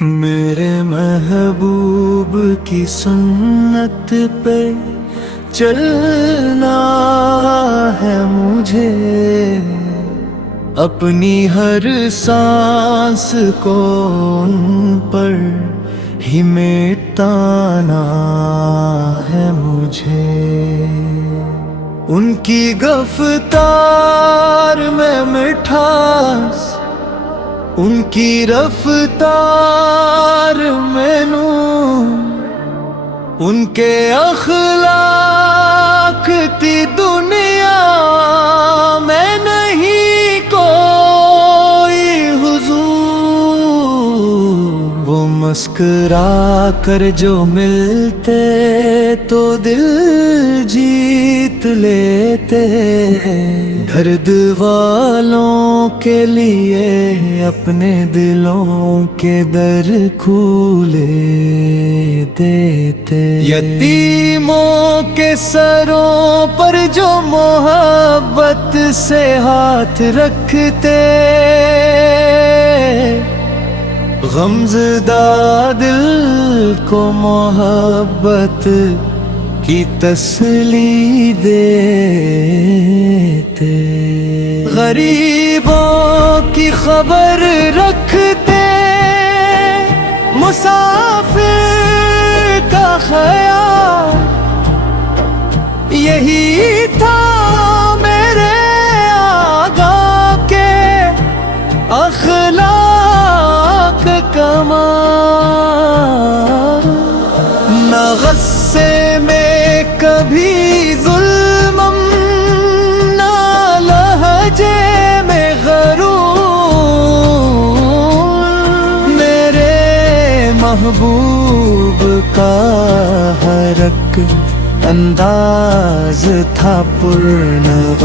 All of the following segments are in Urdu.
میرے محبوب کی سنت پہ چلنا ہے مجھے، اپنی ہر سانس کو ان پر ہی مٹانا ہے مجھے۔ ان کی گفتار میں مٹھاس، ان کی رفتار میں نور، ان کے اخلاق تھی دنیا میں نہیں کوئی حضور۔ وہ مسکرا کر جو ملتے تو دل جیت لیتے، درد والوں کے لیے اپنے دلوں کے در کھولے دیتے، یتیموں کے سروں پر جو محبت سے ہاتھ رکھتے، غمزدہ دل کو محبت کی تسلی دیتے، غریبوں کی خبر رکھتے، مسافر کا خیال یہی تھا میرے آقا کے اخلاق کمال۔ نہ غصے میں کبھی ظلمم، نہ لہجے میں غرور، میرے محبوب کا ہر ایک انداز تھا پرنور،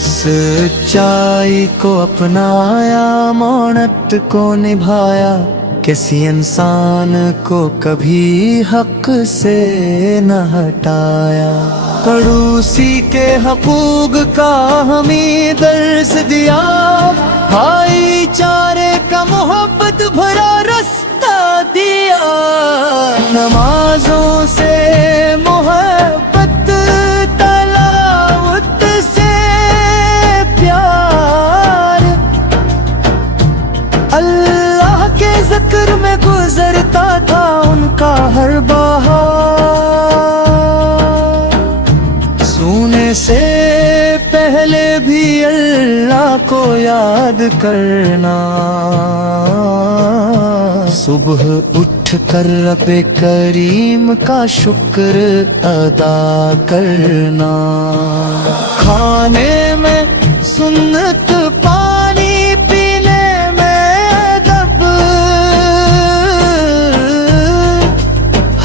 سچائی کو اپنایا، مونت کو نبھایا، کسی انسان کو کبھی حق سے نہ ہٹایا، پڑوسی کے حقوق کا ہمیں درس دیا، بھائی چارے کا محبت بھرا رستہ دیا، نمازوں سے محبت، تلاوت سے پیار، اللہ کے ذکر میں گزرتا تھا ان کا ہر بہار، سونے سے پہلے بھی اللہ کو یاد کرنا، صبح اٹھ کر رب کریم کا شکر ادا کرنا، کھانے میں سنت، پانی پینے میں ادب،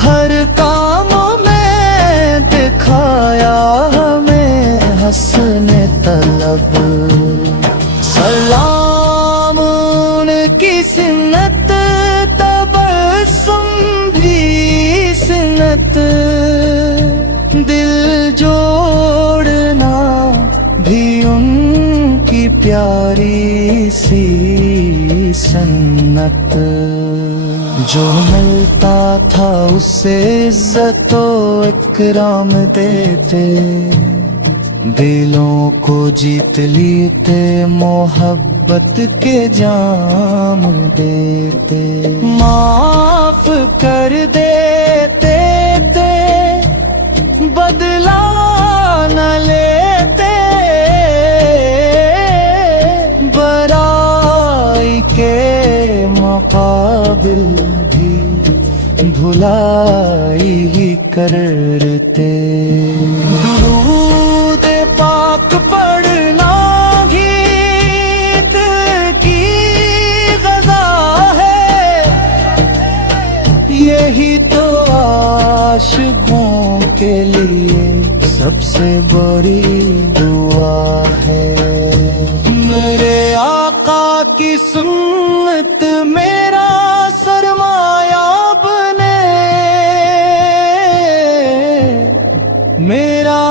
ہر کاموں میں دکھایا ہمیں حسن طلب، سلام ان کی سنت، تبسم بھی سنت، دل جوڑنا بھی ان کی پیاری سی سنت، جو ملتا تھا اسے عزت و اکرام دیتے، دلوں کو جیت لیتے، محبت کے جام دیتے، معاف کر دیتے تھے، بدلہ نہ لیتے، برائی کے مقابل بھی بھلائی ہی کرتے، درود پاک پڑھنا گیت کی غذا ہے، یہی تو عاشقوں کے لیے سب سے بڑی دعا ہے، میرے آقا کی سنت میرا سرمایہ بنے، میرا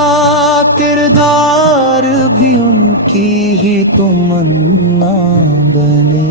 کردار بھی ان کی ہی تمنا بنے،